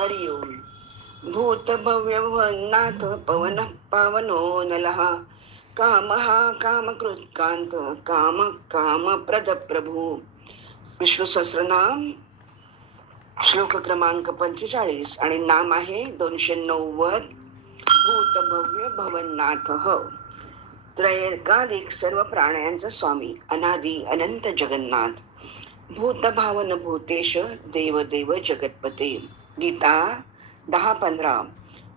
हरि ओम। भूत भव्य नाथ पवन पावनो नलः। कामः कामकृत कांत काम काम प्रद प्रभू। विष्णू सहस्रनाम श्लोक क्रमांक पंचेचाळीस आणि नाम आहे दोनशे नव्वद। भूत भव्य भवनाथ हो। त्रयकालिक सर्व प्राण्यांचा स्वामी अनादी अनंत जगन्नाथ। भूत भावन भूतेश देव देव जगतपते। गीता दहा पंधरा.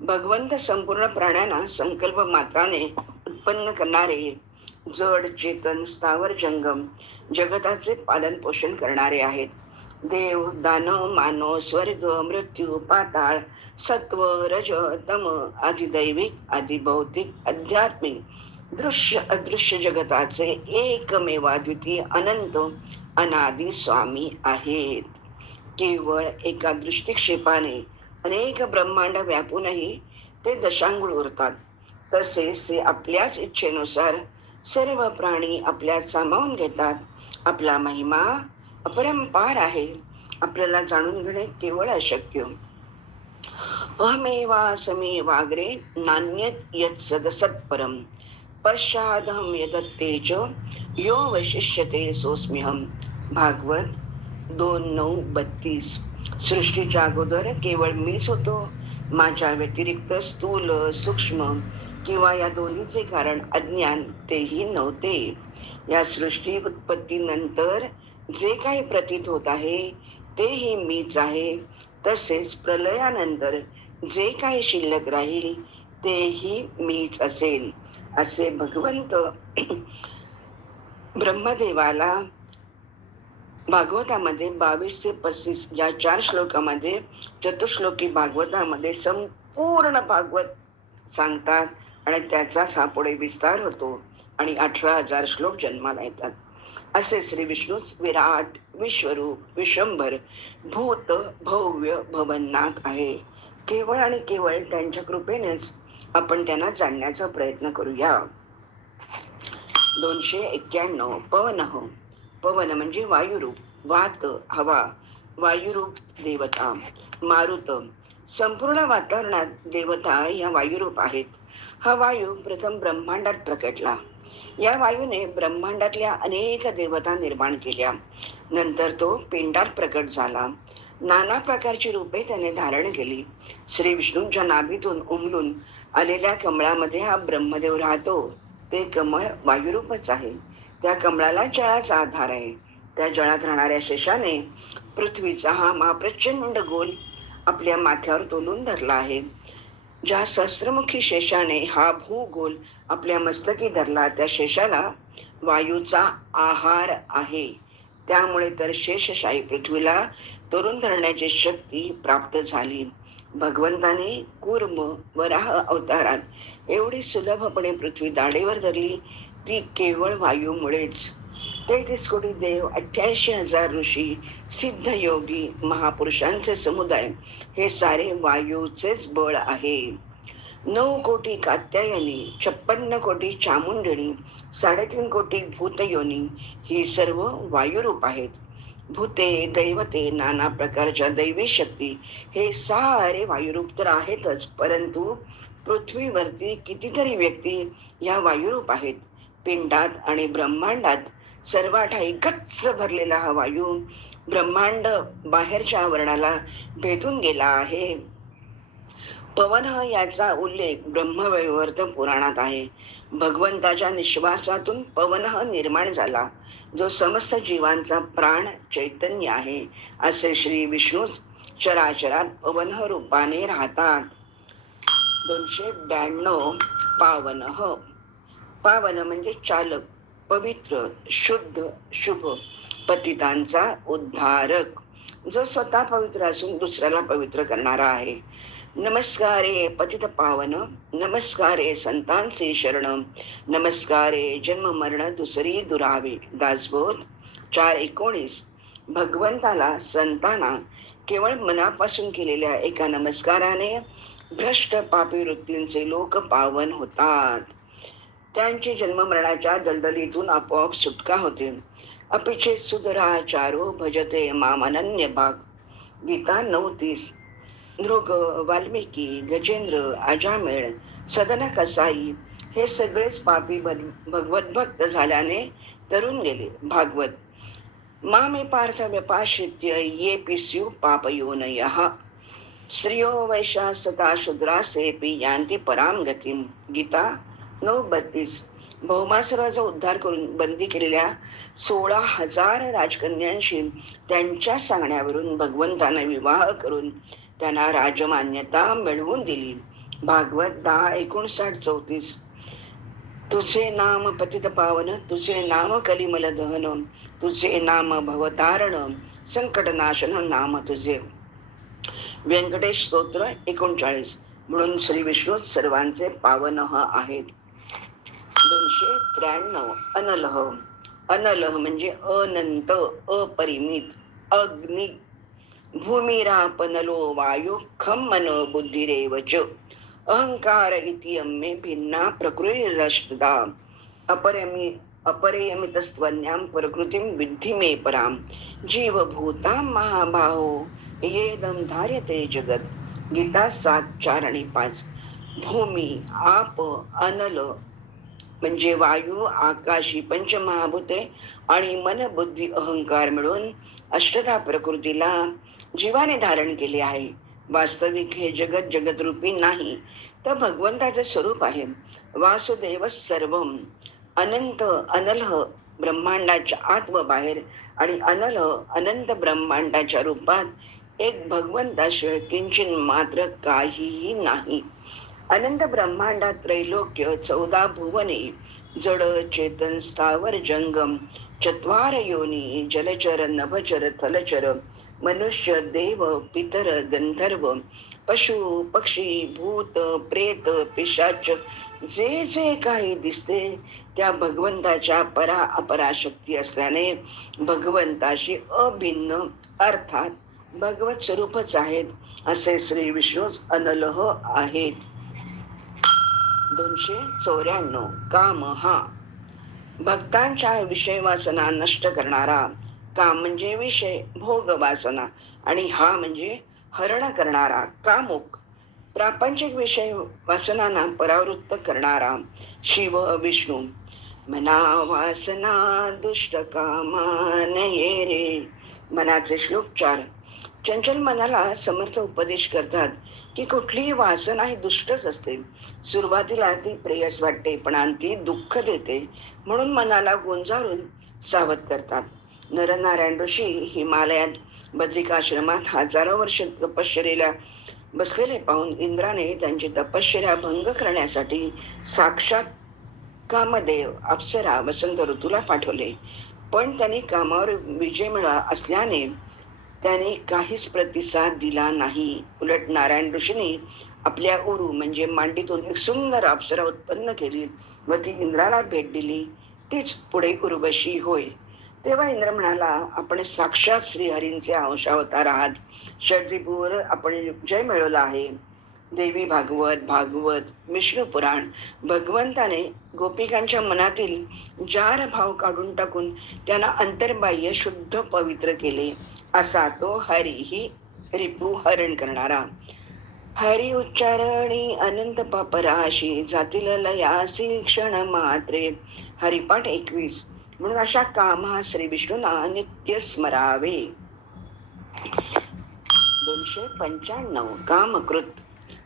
भगवंत संपूर्ण प्राण्यांना संकल्प मात्राने उत्पन्न करणारे जड चेतन स्थावर जंगम जगताचे पालन पोषण करणारे आहेत. देव दानव मानव स्वर्ग मृत्यू पाताळ सत्व रज तम आदिदैविक आदिभौतिक आध्यात्मिक दृश्य अदृश्य जगताचे एकमेवाद्वितीय अनंत अनादी स्वामी आहेत. केवळ एका दृष्टिक्षेपाने अनेक ब्रह्मांड व्यापूनही ते दशांगुळ उरतात. तसेच ते आपल्याच इच्छेनुसार सर्व प्राणी आपल्यात सामावून घेतात. आपला महिमा अपरंपार आहे. आपल्याला जाणून घेणे केवळ अशक्य. अहमेवासमे वाग्रे नान्यत यत सदसत परम. पश्चादहम यदत्ते च यो वैशिष्यते सोस्म्यहम भागवत दोन नऊ बत्तीस. सृष्टीच्या अगोदर केवळ मीच होतो. माझ्या व्यतिरिक्त स्थूल सूक्ष्म किंवा या दोन्हीचे कारण अज्ञान तेही नव्हते. या सृष्टी उत्पत्तीनंतर जे काही प्रतीत होत आहे तेही मीच आहे. तसेच प्रलयानंतर जे काही शिल्लक राहील तेही मीच असेल असे भगवंत ब्रह्मदेवाला भागवतामध्ये बावीस ते पस्तीस या चार श्लोकामध्ये चतुश्लोकी भागवतामध्ये संपूर्ण भागवत सांगतात आणि त्याचा सापुढे विस्तार होतो आणि अठरा हजार श्लोक जन्माला येतात. असे श्री विष्णूच विराट विश्वरूप विश्वंभर भूत भव्य भवननाथ आहे. केवळ आणि केवळ त्यांच्या कृपेनेच आपण त्यांना जाणण्याचा प्रयत्न करूया. दोनशे एक्क्याण्णव पवन पवन म्हणजे वायुरूप वात हवा वायुरूप देवता मारुत. संपूर्ण वातावरणात देवता या वायुरूप आहेत. हा वायू प्रथम ब्रह्मांडात प्रकटला. या वायूने ब्रह्मांडातल्या अनेक देवता निर्माण केल्या. नंतर तो पिंडात प्रकट झाला. नाना प्रकारची रूपे त्याने धारण केली. श्री विष्णूंच्या नाभीतून उमलून आलेल्या कमळामध्ये हा ब्रह्मदेव राहतो. ते कमळ वायुरूपच आहे. त्या कमळाला जळाचा आधार आहे. त्या जळात राहणाऱ्या शेषाने पृथ्वीचा हा महाप्रचंड गोल आपल्या माथ्यावर तोलून धरला आहे. ज्या सहस्रमुखी शेषाने हा भूगोल आपल्या मस्तकी धरला त्या शेषाला वायूचा आहार आहे. त्यामुळे तर शेषशाही पृथ्वीला तरुण धरण्याची शक्ती प्राप्त झाली. भगवंताने कुर्म वराह अवतारात एवढी सुलभपणे पृथ्वी दाढेवर धरली ती केवळ वायूमुळेच. तेहतीस कोटी देव अठ्ठ्याऐंशी हजार ऋषी सिद्ध योगी महापुरुषांचे समुदाय हे सारे वायूचेच बळ आहे. नऊ कोटी कात्यायनी छप्पन्न कोटी चामुंडणी साडेतीन कोटी भूतयोनी ही सर्व वायुरूप आहेत. भूते दैवते नाना प्रकारच्या दैवी शक्ती हे सारे वायुरूप तर आहेतच परंतु पृथ्वीवरती कितीतरी व्यक्ती या वायुरूप आहेत. पिंडात आणि ब्रह्मांडात सर्वाठाई गच्च भरलेला हा वायू ब्रह्मांड बाहेरच्या आवरणाला भेदून गेला आहे. पवन हा याचा उल्लेख ब्रह्मवैवर्त पुराणात आहे. भगवंताच्या निश्वासातून पवन हा निर्माण झाला. जो समस्त जीवांचा प्राण चैतन्य आहे असे श्री विष्णूच चराचरात पवन रूपाने राहतात. दोनशे ब्याण्णव पावन पावन म्हणजे चालक पवित्र शुद्ध शुभ पतितांचा उद्धारक. जो स्वतः पवित्र असून दुसऱ्याला पवित्र करणारा आहे. नमस्कारे पतित पावन नमस्कारे संतांचे शरण नमस्कारे जन्म मरण दुसरी दुरावे. दासबोध चार एकोणीस. भगवंताला संतांना केवळ मनापासून केलेल्या एका नमस्काराने भ्रष्ट पापी वृत्तींचे लोक पावन होतात. त्यांची जन्ममरणाच्या दलदलीतून आपोआप सुटका होते. अपिचे सुधराचारो भजते मामनन्य भाग गीता नऊ तीस. नृग वाल्मिकी गजेंद्र अजामेळ सदन कसाई हे सगळेच पापी भगवत भक्त झाल्याने तरुण गेले. भागवत. मामे पार्थ व्यपाशित्य ये पिस्यू पापयोनयः स्त्रियो वैशा सता शूद्रासेपी यांती पराम गतीम. गीता नऊ बत्तीस भौमासुराचा उद्धार करून बंदी केलेल्या सोळा हजार राजकन्यांशी त्यांच्या सांगण्यावरून भगवंताने विवाह करून त्यांना राजमान्यता मिळवून दिली. भागवत दहा एकोणसाठ चौतीस. तुझे नाम पतित पावन तुझे नाम कलिमल दहन तुझे नाम भवतारण संकटनाशन नाम तुझे. व्यंकटेश स्तोत्र एकोणचाळीस. म्हणून श्री विष्णू सर्वांचे पावन आहेत. दोनशे त्र्याण्णव. अनलह. अनलह म्हणजे अनंत अपरिमित अग्नि. भूमिरापनलो वायू खम मन बुद्धिरेवच. अहंकार इति अम्मे भिन्ना प्रकृतिरष्टदा अपरमी अपरेयमितस्त्वन्यां प्रकृतिं विद्धि मे परां जीवभूता महाबाहो येदम धार्यते जगत. गीता सात चार आणि पाच. भूमी आप अनल म्हणजे वायू आकाशी पंचमहाभूते आणि मन बुद्धी अहंकार मिळून अष्टधा प्रकृतीला जीवाने धारण केले आहे. वास्तविक हे जगत जगतरूपी नाही तर भगवंताचे स्वरूप आहे. वासुदेव सर्वम अनंत अनलह ब्रह्मांडाच्या आत व बाहेर आणि अनलह अनंत ब्रह्मांडाच्या रूपात एक भगवंताशिवाय किंचिन मात्र काहीही नाही. अनंत ब्रह्मांडात त्रैलोक्य चौदा भुवने जड चेतन स्थावर जंगम चत्वार योनी जलचर नभचर थलचर मनुष्य देव पितर गंधर्व पशु पक्षी भूत प्रेत पिशाच जे जे काही दिसते त्या भगवंताच्या परा अपरा शक्ती असल्याने भगवंताशी अभिन्न अर्थात भगवत स्वरूपच आहेत असे श्री विष्णूच अनलह आहेत. दोनशे चौऱ्याण्णव. काम हा. भक्तांच्या विषय वासना नष्ट करणारा. काम म्हणजे विषय भोग वासना. आणि हा म्हणजे हरण करणारा कामुक. प्रापंचिक विषय वासनांना परावृत्त करणारा शिव विष्णू. मना वासना दुष्ट कामान ये रे. मनाचे श्लोक चार चंचल मनाला समर्थ उपदेश करतात. की कुठलीही वासना ही दुष्टच असते. सुरुवातीला ती प्रेयस वाटते पण अंती दुःख देते म्हणून मनाला गोंजारून सावध करतात. नरनारायण ऋषी हिमालयात बद्रिकाश्रमात हजारो वर्ष तपश्चरेला बसलेले पाहून इंद्राने त्यांची तपश्चर्या भंग करण्यासाठी साक्षात कामदेव अप्सरा वसंत ऋतूला पाठवले. पण त्यांनी कामावर विजय मिळा असल्याने त्याने काहीच प्रतिसाद दिला नाही. उलट नारायण ऋषीने आपल्या उरू म्हणजे मांडीतून एक सुंदर अप्सरा उत्पन्न केली व ती इंद्राला भेट दिली. तीच पुढे उर्वशी होय. तेव्हा इंद्र म्हणाला आपण साक्षात श्रीहरींचे अंशावतार आहात. षड्रिपूवर आपण जय मिळवला आहे. देवी भागवत भागवत विष्णू पुराण भगवंताने गोपिकांच्या मनातील जार भाव काढून टाकून त्यांना अंतर्बाह्य शुद्ध पवित्र केले. असा तो हरिही रिपू हरण करणारा. हरी उच्चारणी अनंत पापराशी जातील लयासी क्षण मात्रे. हरिपाठ एकवीस. म्हणून अशा कामा श्री विष्णूना नित्य स्मरावे. दोनशे पंच्याण्णव कामकृत.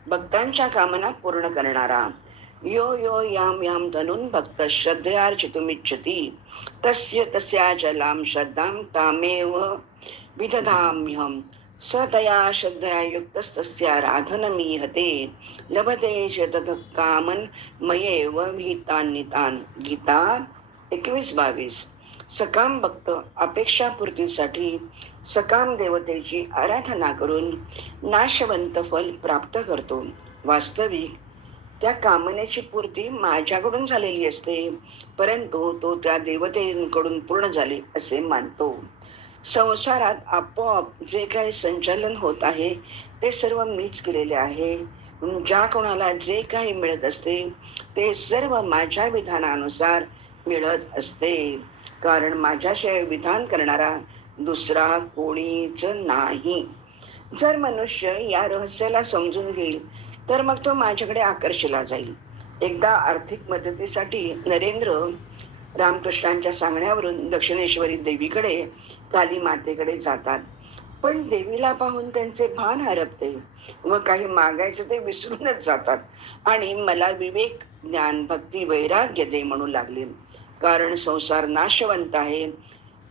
भक्तांच्या कामना पूर्ण करणारा. यो यो याम याम धनुन भक्त श्रद्धयार्चितुमिच्छति तस्य तस्या जलाम श्रद्धां तामेव विदधाम्यहं. स तया श्रद्धया युक्तस्तस्या राधनमीहते लभते च कामन मयेव विहितान्नितान. गीता एकवीस बावीस. सकाम भक्त अपेक्षापूर्तीसाठी सकाम देवतेची आराधना करून नाशवंत फल प्राप्त करतो. वास्तविक त्या कामनेची पूर्ती माझ्याकडून झालेली असते परंतु तो त्या देवतेकडून पूर्ण झाली असे मानतो. संसारात आपोआप जे काही संचालन होत आहे ते सर्व मीच केलेले आहे. ज्या कोणाला जे काही मिळत असते ते सर्व माझ्या विधानानुसार मिळत असते. कारण माझ्याशिवाय विधान करणारा दुसरा कोणीच नाही. जर मनुष्य या रहस्याला समजून घेईल तर मग तो माझ्याकडे आकर्षिला जाईल. एकदा आर्थिक मदतीसाठी नरेंद्र रामकृष्णांच्या सांगण्यावरून दक्षिणेश्वरी देवीकडे काली मातेकडे जातात. पण देवीला पाहून त्यांचे भान हरपते व काही मागायचं ते विसरूनच जातात आणि मला विवेक ज्ञान भक्ती वैराग्य दे म्हणू लागले. कारण संसार नाशवंत आहे.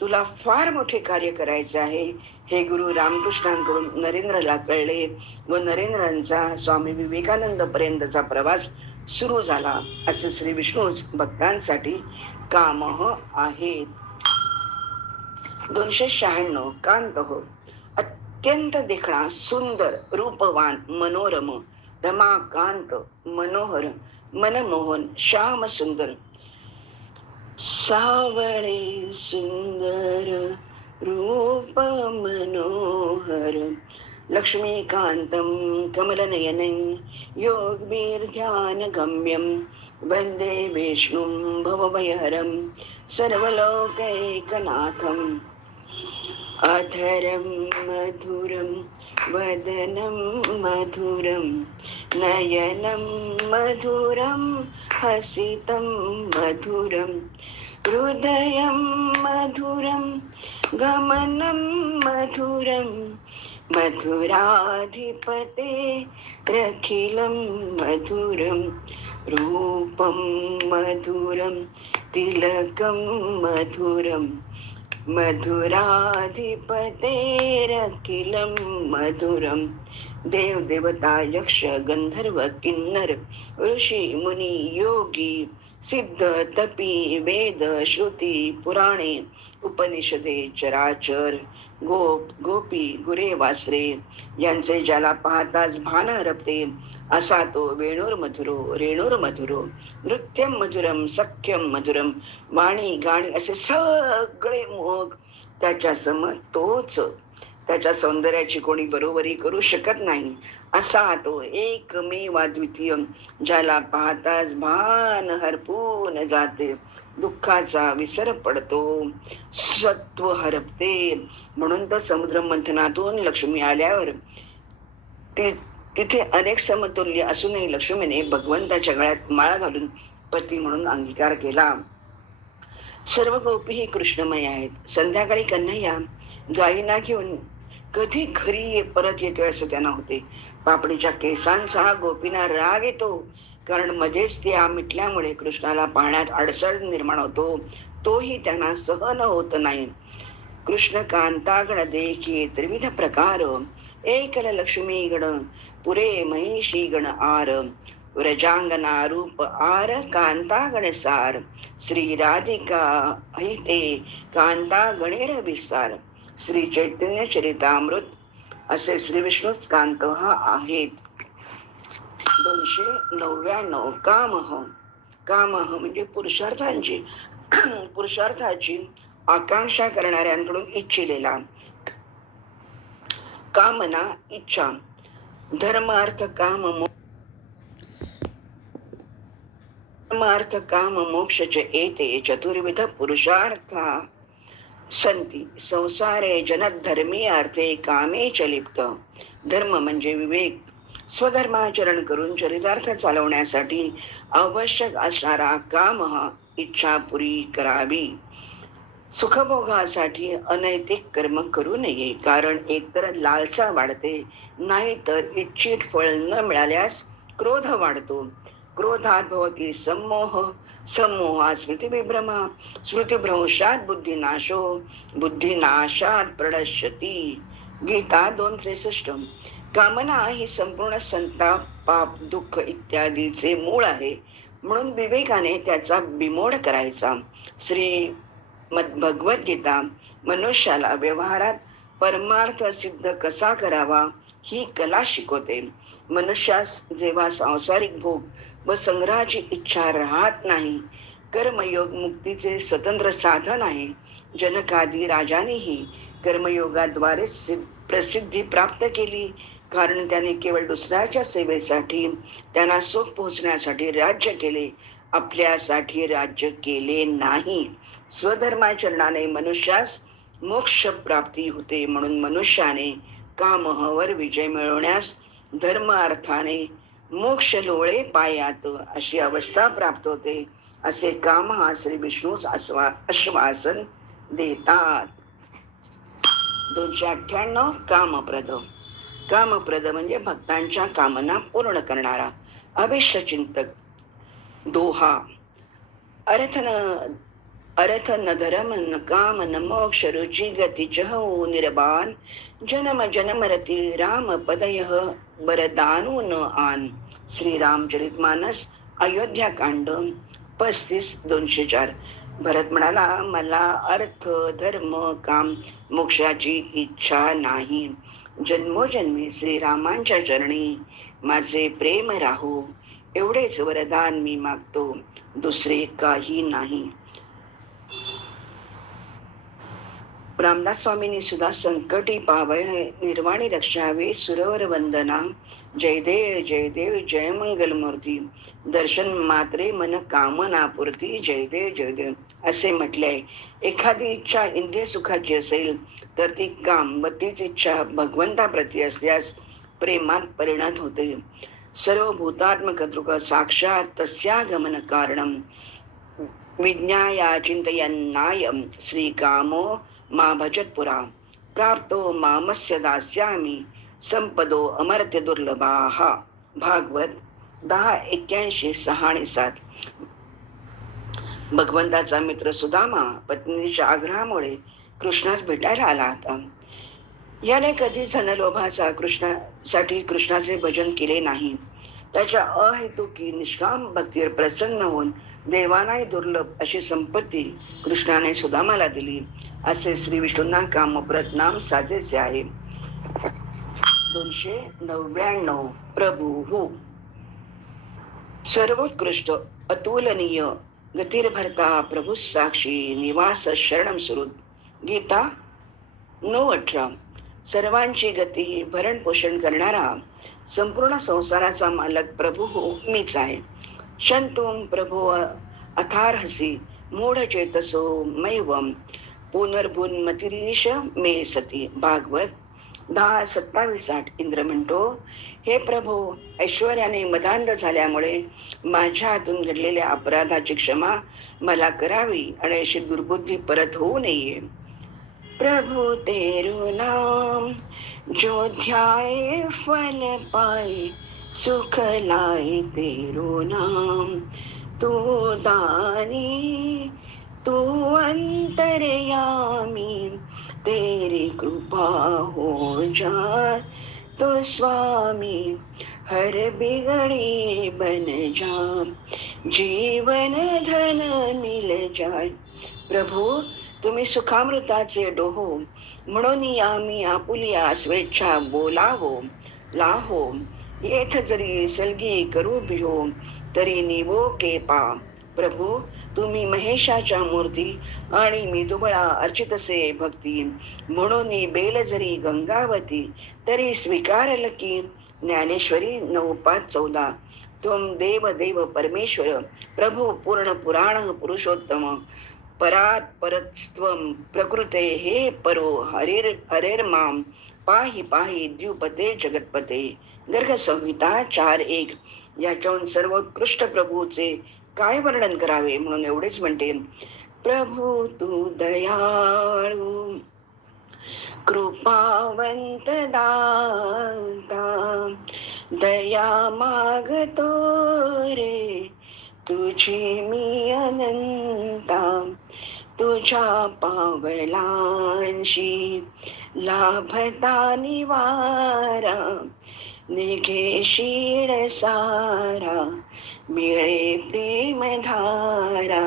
तुला फार मोठे कार्य करायचे आहे. हे गुरु रामकृष्णांकडून नरेंद्रला कळले व नरेंद्रांचा स्वामी विवेकानंद पर्यंतचा प्रवास सुरू झाला. असे श्री विष्णूच भक्तांसाठी काम आहेत दोनशे शहाण्णव कांत हो. अत्यंत देखणा सुंदर रूपवान मनोरम रमाकांत मनोहर मनमोहन श्याम सुंदर सावळे सुंदर रूप मनोहर। लक्ष्मीकान्तं कमलनयनं योग्भिर्ध्यानगम्यं वन्दे विष्णुं भवभयहरं सर्वलोकैकनाथम्। अधरं मधुरम् वदनं मधुरं नयनं मधुरं हसितं मधुरं हृदयं मधुरं गमनं मधुरं मधुराधिपते रखिलं मधुरं रूपं मधुरं तिलकं मधुरम् मधुराधिपतेरखिलं मधुरं। देवदेवता यक्ष गन्धर्व किन्नर ऋषि मुनि योगी। सिद्ध तपी वेद श्रुती पुराणे उपनिषदे चराचर गोप गोपी गुरे वासरे यांचे ज्याला पाहताच भान हरपते असा तो वेणूर मधुरो रेणूर मधुरो नृत्यम मधुरम सख्यम मधुरम वाणी गाणी असे सगळे मोग त्याच्यासमोर तोच त्याच्या सौंदर्याची कोणी बरोबरी करू शकत नाही. असा तो एकमेव द्वितीय ज्याला पाहताच भान हरपून जाते. दुःखाचा विसर पडतो. सत्व हरपते. म्हणून तर समुद्र मंथनातून लक्ष्मी आल्यावर ती तिथे अनेक समतुल्य असूनही लक्ष्मीने भगवंताच्या गळ्यात माळा घालून पती म्हणून अंगीकार केला. सर्व गोपी ही कृष्णमय आहेत. संध्याकाळी कन्हैया गायीना घेऊन कधी घरी ये- परत येतोय असं त्यांना होते. पापडीच्या केसांचा हा गोपीना राग येतो. कारण मध्येच त्या मिटल्यामुळे कृष्णाला पाहण्यात अडचण निर्माण होतो. तोही त्यांना सहन होत नाही. कृष्ण कांतागण देखी त्रिविध प्रकार. एकल लक्ष्मी गण पुरे महिषी गण आर. व्रजांगना रूप आर कांतागण सार. श्री राधिका हिते कांता गणेर विसार. श्री चैतन्य चरितामृत असे श्री विष्णूच कांत हा आहेत. दोनशे नव्याण्णव कामह. कामह म्हणजे पुरुषार्थांची. पुरुषार्थाची आकांक्षा करणाऱ्यांकडून इच्छिलेला. कामना इच्छा. धर्म अर्थ काम धर्मार्थ काम मोक्ष च चतुर्विध पुरुषार्थ. संती संसारे जनधर्मी अर्थे कामे च लिप्त धर्म म्हणजे विवेक. स्वधर्माचरण करून चरितार्थ चालवण्यासाठी आवश्यक असणारा काम हा इच्छा पुरी करावी. सुखभोगासाठी अनैतिक कर्म करू नये कारण एकतर लालसा वाढते नाहीतर इच्छित फळ न मिळाल्यास क्रोध वाढतो. क्रोधात भवती समोहा सम्मोहात स्मृतिविभ्रमा स्मृतिभ्रंशात बुद्धिनाशो। बुद्धिनाशात प्रणश्यती। गीता दोन त्रेसष्ट। कामना ही संपूर्ण संताप पाप दुःख इत्यादीचे मूळ आहे. म्हणून विवेकाने त्याचा बिमोड करायचा. श्री मद भगवद्गीता मनुष्याला व्यवहारात परमार्थ सिद्ध कसा करावा ही कला शिकवते. मनुष्यास जेव्हा सांसारिक भोग व संग्रहाची इच्छा राहत नाही कर्मयोग मुक्तीचे स्वतंत्र साधन आहे. जनकादी राजानेही कर्मयोगाद्वारे प्रसिद्धी प्राप्त केली. कारण त्याने केवळ दुसऱ्याच्या सेवेसाठी त्यांना सुख पोहोचण्यासाठी राज्य केले. आपल्यासाठी राज्य केले नाही. स्वधर्माचरणाने मनुष्यास मोक्ष प्राप्ती होते म्हणून मनुष्याने कामहवर विजय मिळवण्यास धर्म अर्थाने मोक्ष लोळे पायात अशी अवस्था प्राप्त होते. असे काम हा श्री विष्णूच आश्वा आश्वासन देतात. दोनशे अठ्ठ्याण्णव कामप्रद. कामप्रद म्हणजे भक्तांच्या कामना पूर्ण करणारा. अभिष्ट चिंतक दोहा. अर्थ न अर्थ न धरम न काम न मोक्ष रुची गती चहू निर्बान। जन्म जन्मरती राम पदय बरदानू न आन। श्री रामचरित मानस अयोध्या कांड पस्तीस दोनशे चार। भरत म्हणाला मला अर्थ धर्म काम मोक्षाची इच्छा नाही। जन्मोजन्मी श्रीरामांच्या चरणी माझे प्रेम राहू। एवढेच वरदान मी मागतो दुसरे काही नाही। रामदास स्वामींनी सुद्धा संकटी पावय निर्वाणी रक्षावे सुरवर वंदना। जयदेव जयदेव जय मंगल मूर्ती दर्शन मात्रे मन कामनापूर्ती जयदेव जयदेव असे म्हटले एखादी इच्छा इंद्रिय सुखाची असेल तर ती काम व तीच इच्छा भगवंताप्रती असल्यास प्रेमात परिणत होते। सर्व भूतात्मक दृक साक्षात तस्यागमन कारणम विज्ञाया चिंतयन्नाय। श्रीकामो मा भजतपुरा प्राप्तो मामस्य दास्यामी। संपदो अमर्त्य दुर्लभाः। भागवत दहा एक्क्याऐंशी सहा आणि सात। भगवंताचा मित्र सुदामा पत्नीच्या आग्रहामुळे कृष्णास भेटायला आला होता। याने कधी धनलोभाचा कृष्णासाठी कृष्णाचे भजन केले नाही। त्याच्या अहेतुकी निष्काम भक्तीवर प्रसन्न होऊन देवानाही दुर्लभ अशी संपत्ती कृष्णाने सुदामाला दिली। असे श्री विष्णूंना कामप्रत नाम साजेसे आहे. दोनशे नव्याण्णव. प्रभू हो. सर्वोत्कृष्ट अतुलनीय गतिर्भरता प्रभू साक्षी निवास शरण सुरुत गीता नऊ अठरा. सर्वांची गती भरण पोषण करणारा संपूर्ण संसाराचा मालक प्रभू हो मीच आहे. शंतुम प्रभो अथारहसी मूढ चेतसो पुनर्भून मतिरीश मे सती भागवत दहा सत्तावीस आठ इंद्र म्हणतो हे प्रभू ऐश्वर्याने मदांध झाल्यामुळे माझ्या हातून घडलेल्या अपराधाची क्षमा मला करावी आणि अशी दुर्बुद्धी परत होऊ नये. प्रभु तेरो नाम जो ध्याय फल पाय सुख लाय तेरो नाम. तू दानी तू अंतरयामी तेरी कृपा हो जा तो स्वामी हर बिगड़ी बन जा जीवन धन मिल जाय. प्रभू तुम्ही सुखामृताचे डोहो. म्हणून आम्ही आपुलिया स्वेच्छा बोलावो लाहो. येथ जरी सलगी करू भियो तरी निवो के पा प्रभू तुम्ही महेशाच्या मूर्ती आणि मी दुबळा अर्चितसे भक्ती. म्हणून बेल जरी गंगावती तरी स्वीकारल की ज्ञानेश्वरी नऊ पाच चौदा. तुम देव देव परमेश्वर प्रभू पूर्ण पुराण पुरुषोत्तम. परात परस्त्वम प्रकृते हे परो हरेर हरेर माम पाही पाही द्युपते जगतपते. गर्ग संहिता चार एक. याच्याहून सर्वोत्कृष्ट प्रभूचे काय वर्णन करावे म्हणून एवढेच म्हणते. प्रभू तू दयाळू कृपावंत दाता दया मागतो रे तुझी मी अनंता तुझ्या पावलांशी लाभता निवारा निघेशील सारा मिळे प्रेमधारा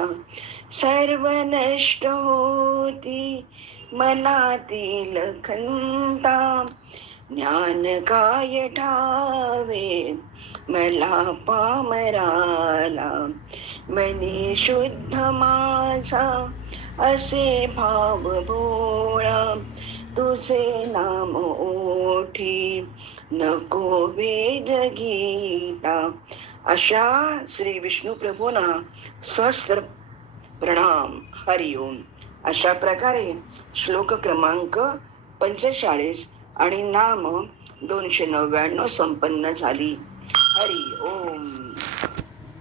सर्व नष्ट होती मनातील खंता ज्ञान काय ठावे मला पामराला मनी शुद्ध माझा असे भाव भोळा तुझे नाम ओठी नको वेद गीता अशा श्री विष्णू प्रभूंना सहस्र प्रणाम. हरिओम अशा प्रकारे श्लोक क्रमांक पंचेचाळीस आणि नाम दोनशे नव्याण्णव संपन्न झाली. हरि ओम.